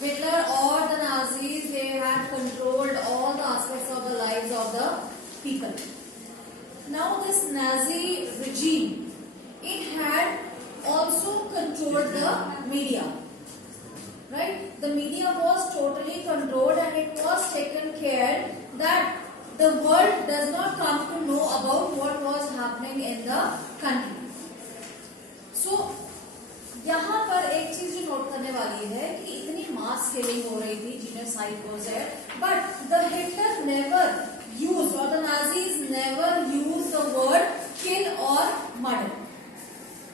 Hitler or the Nazis, they had controlled all the aspects of the lives of the people. Now this Nazi regime, it had also controlled the media. Right? The media was totally controlled and it was taken care that the world does not come to know about what was happening in the country. So, यहाँ पर एक चीज जो note करने वाली है कि इतनी मास किलिंग हो रही थी, genocide was there, but the Hitler never used or the Nazis never used the word kill or murder.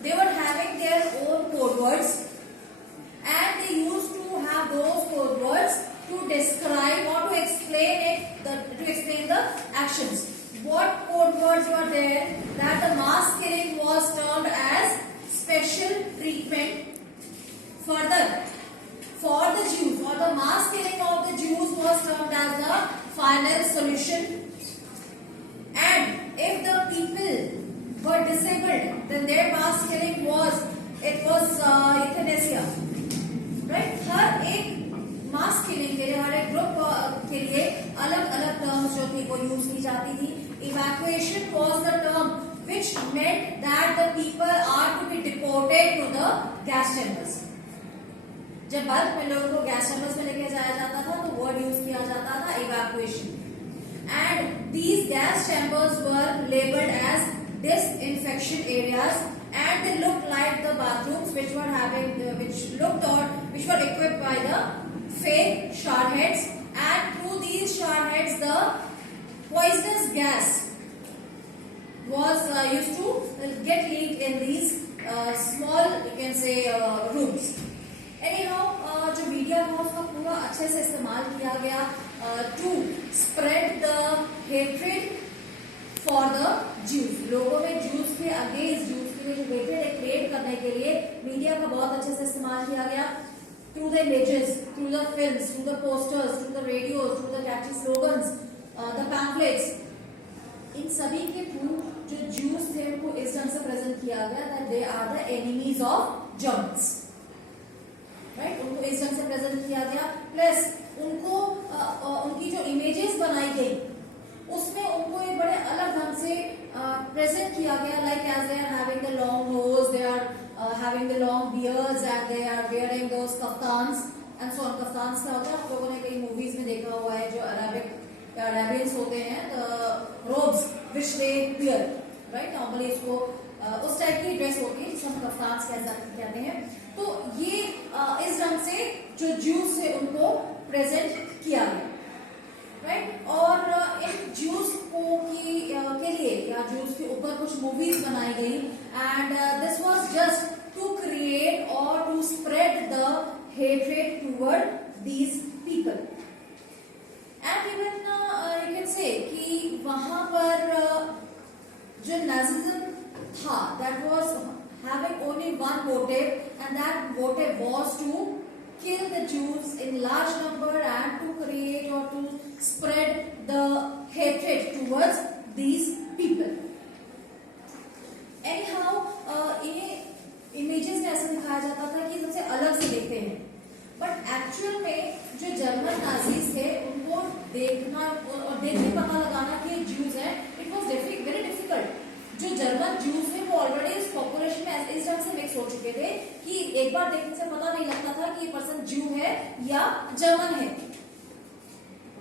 They were having their own code words. And they used to have those code words to describe or to explain it, to explain the actions. What code words were there? That the mass killing was termed as special treatment. Further, for the Jews, or the mass killing of the Jews was termed as the final solution. And if the people were disabled, then their mass killing was euthanasia. Right हर एक mass killing के लिए, हर एक group के लिए अलग अलग terms जो थी वो यूज की जाती थी. Evacuation was the term which meant that the people are to be deported to the gas chambers. जब बल्क में लोगों को गैस चैम्बर्स में लेके जाया जाता था तो वर्ड यूज किया जाता था evacuation. And these gas chambers were labelled as disinfection areas. And they looked like the bathrooms which were equipped by the fake shower heads, and through these shower heads the poisonous gas was used to get leaked in these small, you can say, rooms. Anyhow, जो media था उसका पूरा अच्छे से इस्तेमाल किया गया to spread the hatred for the Jews. लोगों में Jews के अगेंस्ट, Jews के लिए जो hatred क्रिएट करने के लिए मीडिया का बहुत अच्छे से इस्तेमाल किया गया. Through the images, through the films, through the posters, through the radios, through the catchy slogans, the pamphlets. इन सभी के थ्रू जो Jews थे उनको इस ढंग से प्रेजेंट किया गया that they are the enemies of Germans. Right? उनको इस ढंग से प्रेजेंट किया गया. प्लस उनको उनकी जो इमेजेस बनाई गई उसमें उनको एक बड़े अलग ढंग से प्रेजेंट किया गया. Like as they are having the long nose, they are having the long beards and they are wearing those kaftans and so on. Kaftans क्या होता है, आप लोगों ने कई मूवीज में देखा हुआ है, जो अरेबियंस होते हैं, the ropes which they wear, right. Normally इसको उस टाइप की ड्रेस होती है जिसे हम कफ्तान्स कहते हैं. तो ये इस ढंग से जो ज्यूज थे उनको प्रेजेंट किया गया. राइट. और इन ज्यूज के लिए या ज्यूज के ऊपर कुछ मूवीज बनाई गई and this was just to create और to spread the hatred toward these people. And even you can say कि वहां पर जो नाजिज्म था that was having only one motive and that motive was to kill the Jews in large number and to create or to spread the hatred towards these people. Anyhow, इन्हें images में ऐसा दिखाया जाता था कि सबसे अलग से देखते हैं, but actual में जो जर्मन नाजीज थे उनको देखना और देख के पता लगाना कि Jews हैं, it was very difficult. जो जर्मन ज्यूज थे वो ऑलरेडी इस पॉपुलेशन में इस ढंग से मिक्स हो चुके थे कि एक बार देखने से पता नहीं लगता था कि ये पर्सन ज्यू है या जर्मन है.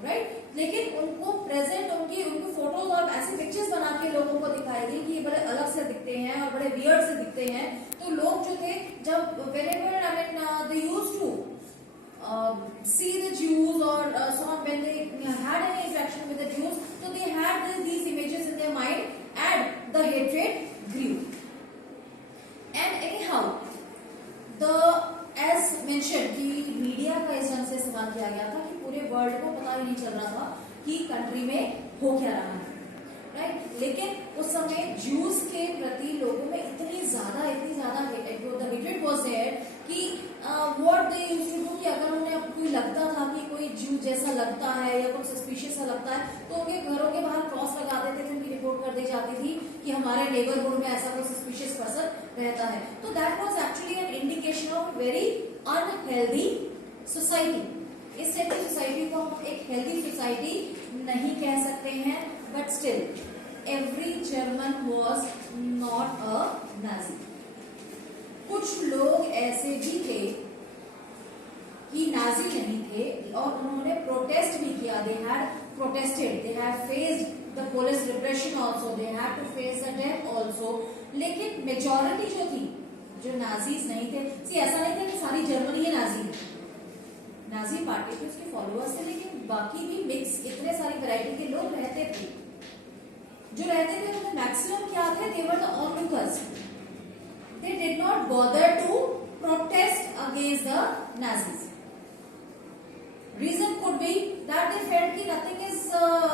राइट. लेकिन उनको प्रेजेंट उनकी फोटोज और ऐसे पिक्चर्स बना के लोगों को दिखाई दी कि ये बड़े अलग से दिखते हैं और बड़े वियर्ड से दिखते हैं. तो लोग जो थे जब whenever they used to see the Jews or so on, when they had any interaction with the Jews, so they had these images in their mind and the hatred grew. And anyhow, as mentioned कि media का इस ढंग से इस्तेमाल किया गया था कि पूरे वर्ल्ड को पता ही नहीं चल रहा था कि कंट्री में हो क्या रहा है. राइट. लेकिन उस समय ज्यूज के प्रति लोगों में इतनी ज्यादा हेट्रेड वाज देयर कि what they used to do कि अगर उन्हें कोई लगता था कि कोई ज्यू जैसा लगता है या कुछ सस्पिशियस सा लगता है तो उनके घरों के बाहर क्रॉस लगा देते थे, उनकी रिपोर्ट कर दी जाती थी कि हमारे नेबरहुड में ऐसा कोई सस्पिशियस पर्सन रहता है. तो that was actually an indication of very unhealthy society, इस टाइप की सोसाइटी को हम एक हेल्दी सोसाइटी नहीं कह सकते हैं, but still every German was not a Nazi. कुछ लोग ऐसे भी थे कि नाजी नहीं थे और उन्होंने प्रोटेस्ट भी किया, they had protested, they had faced the police repression also, they had to face the death also, लेकिन मेजॉरिटी जो थी, जो नाजीज नहीं थे, ऐसा नहीं था कि सारी जर्मनी ही नाजी है, नाजी पार्टी के उसके फॉलोअर्स थे, लेकिन बाकी भी मिक्स इतने सारी वैरायटी के लोग रहते थे। जो रहते थे उनमें मैक्सिमम क्या थे, they were the onlookers, they did not bother to protest against the Nazis. Reason could be that they felt that nothing is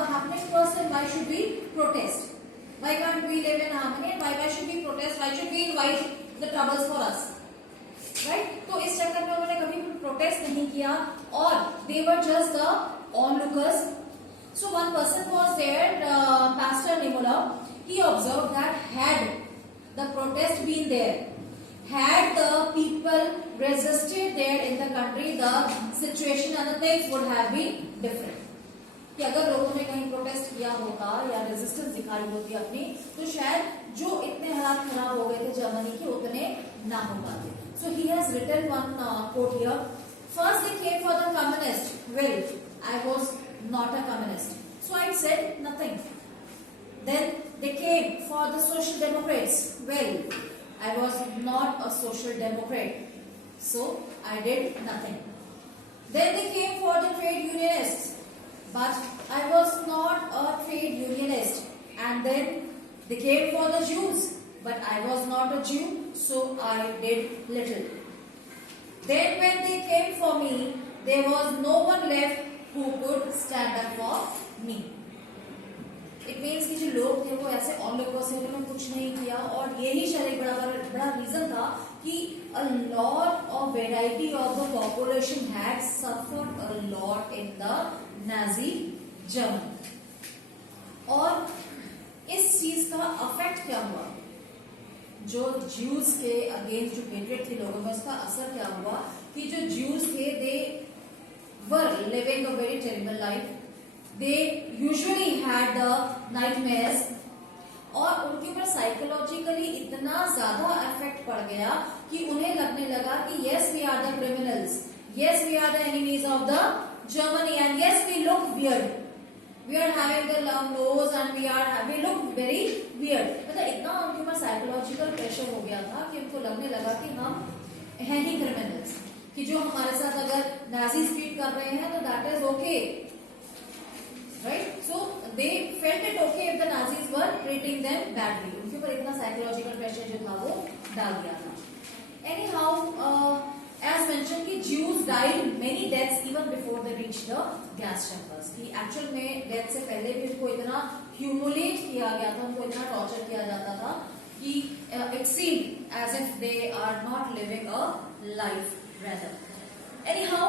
happening to us and why should we protest? Why can't we live in harmony and why should we protest? Why should we invite the troubles for us? Right? तो इस चक्कर में उन्होंने कभी protest नहीं किया और they were just the onlookers. So one person was there, Pastor Nimula. He observed that had the protest been there, had the people resisted there in the country, the situation and the things would have been different. कि अगर लोगों ने कहीं protest किया होता या resistance दिखाई होती अपनी, तो शायद जो इतने हालात खराब हो गए थे जर्मनी के उतने ना हो पाते। So he has written one quote here. First they came for the communist. Well, I was not a communist, so I said nothing. Then they came for the social democrats. Well, I was not a social democrat, so I did nothing. Then they came for the trade unionists, but I was not a trade unionist. And then they came for the Jews, but I was not a Jew, so I did little. Then when they came for me, there was no one left who could stand up for me. It means कि जो लोग थे वो ऐसे on लोगों से उन्होंने कुछ नहीं किया और यही शायद एक बड़ा रीजन था कि a lot of variety of the population had suffered a lot in the Nazi Germany. और इस चीज का अफेक्ट क्या हुआ, जो ज्यूज के अगेंस्ट जो हेट्रेड थी लोगों में, उसका असर क्या हुआ कि जो ज्यूज थे they were living a very terrible life, they usually had the nightmares और उनके ऊपर साइकोलॉजिकली इतना ज्यादा इफेक्ट पड़ गया कि उन्हें लगने लगा कि yes we are the criminals, yes we are the enemies of the Germany and yes we look weird, we are having the long nose and we look very weird। मतलब इतना उनके ऊपर साइकोलॉजिकल प्रेशर हो गया था कि उनको लगने लगा कि हम हैं ही क्रिमिनल्स, कि जो हमारे साथ अगर नाजी ट्रीट कर रहे हैं तो that is okay, right? So they felt it okay if the Nazis were treating them badly. उनके ऊपर इतना psychological pressure जो था वो डाल दिया था। Anyhow, as mentioned कि Jews died many deaths even before they reached the gas chambers. कि actual में death से पहले भी उनको इतना humiliate किया गया था, उनको इतना torture किया जाता था कि it seemed as if they are not living a life rather. Anyhow,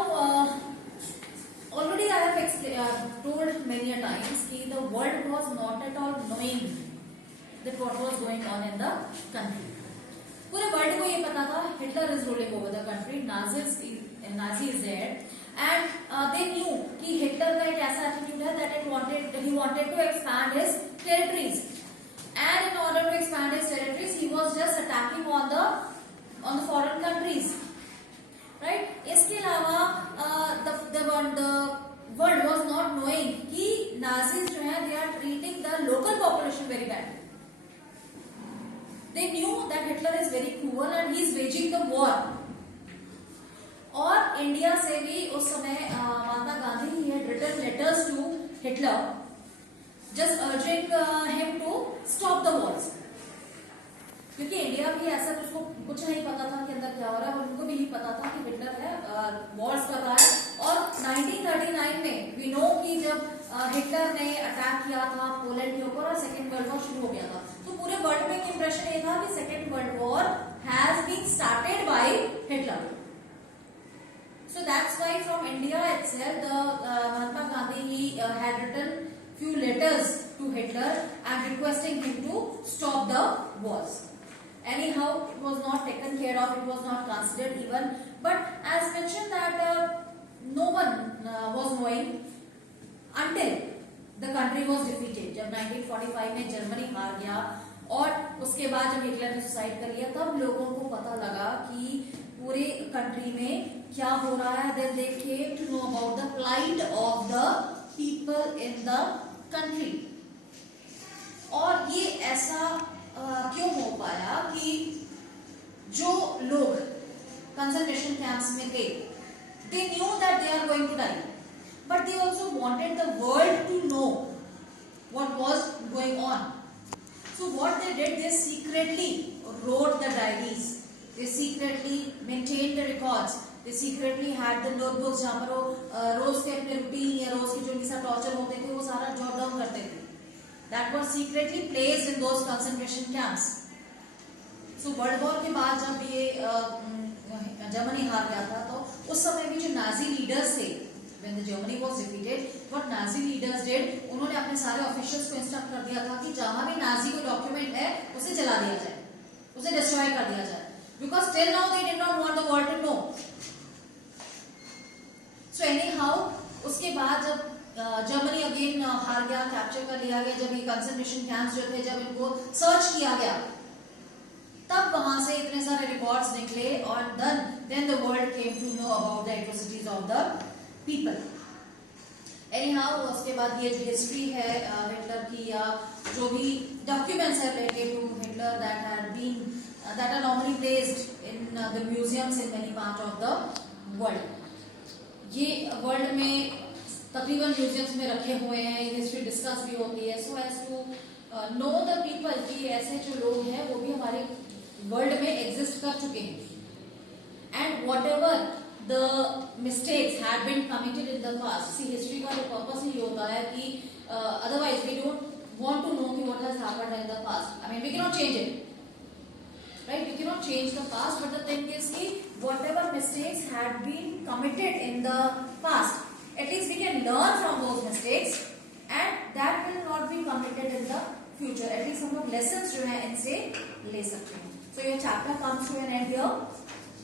already I have told many a times that the world was not at all knowing that what was going on in the country. पूरे world को ये पता था Hitler is ruling over the country, Nazi is there and they knew कि Hitler का एक ऐसा attitude है that he wanted to expand his territories and in order to expand his territories he was just attacking on the foreign countries, right. इसके अलावा the world was not knowing कि Nazis जो है they are treating the local population very badly. They knew that Hitler is very cruel and he is waging the war. और India से भी उस समय Mahatma Gandhi he had written letters to Hitler just urging him to stop the wars. क्योंकि India भी ऐसा उसको कुछ नहीं पता था कि अंदर क्या हो रहा है, और उनको भी पता था कि हिटलर है वॉर्स कर रहा है। और 1939 में वी नो कि जब हिटलर ने अटैक किया था पोलैंड के ऊपर और सेकेंड वर्ल्ड वॉर शुरू हो गया था, तो पूरे वर्ल्ड में एक इंप्रेशन ये था कि second world war has been started by Hitler. So that's why from India itself, Mahatma Gandhi had written few letters to Hitler and requesting him to stop the wars. Anyhow, it was not taken care of, it was not considered even. But as mentioned that one was knowing until the country was defeated. जब 1945 में Germany हार गया और उसके बाद जब Hitler ने suicide कर लिया, तब लोगों को पता लगा कि पूरे कंट्री में क्या हो रहा है. Then they came to know about the plight of the people in the country. और ये ऐसा क्यों हो पाया कि जो लोग कंसंट्रेशन कैंप्स में थे, they knew that they are going to die, but they also wanted the world to know what was going on. So what they did, they secretly wrote the diaries, they secretly maintained the records, they secretly had the notebooks जहाँ पर वो रोज के अपने routine या रोज के जो उनके साथ टॉर्चर होते थे वो सारा जॉट डाउन करते थे. That was secretly placed in those concentration camps. So world war के बाद जब ये जर्मनी हार गया था, तो उस समय भी जो नाजी लीडर्स थे, when the Germany was defeated, what Nazi leaders did, उन्होंने अपने सारे ऑफिशियल्स को इंस्ट्रक्ट कर दिया था कि जहां भी नाजी कोई डॉक्यूमेंट है उसे जला दिया जाए, उसे डिस्ट्रॉय कर दिया जाए, because till now they did not want the world to know. So anyhow, उसके बाद जब जर्मनी अगेन हार गया, कैप्चर कर लिया गया, जब ये कंसंट्रेशन कैंप्स जो थे, जब इनको सर्च किया गया, तब वहां से इतने सारे रिकॉर्ड्स निकले और then the world came to know about the atrocities of the people. Anyhow, उसके बाद ये जो हिस्ट्री है हिटलर की या जो भी डॉक्यूमेंट्स है related to Hitler that are normally placed in the museums in many parts of the world. ये वर्ल्ड में तकरीबन म्यूजियम्स में रखे हुए हैं, ये हिस्ट्री डिस्कस भी होती है, so as to know the people कि ऐसे जो लोग हैं वो भी हमारे वर्ल्ड में एग्जिस्ट कर चुके हैं. And whatever the mistakes had been committed in the past, see history का जो पर्पस ही होता है कि otherwise we don't want to know कि what has happened in the past. I mean we cannot change it, right? We cannot change the past, but the thing is कि whatever mistakes had been committed in the past, at least we can learn from those mistakes and that will not be committed in the future. At least हम लोग lessons जो है इनसे ले सकते हैं. So your chapter comes to an end here.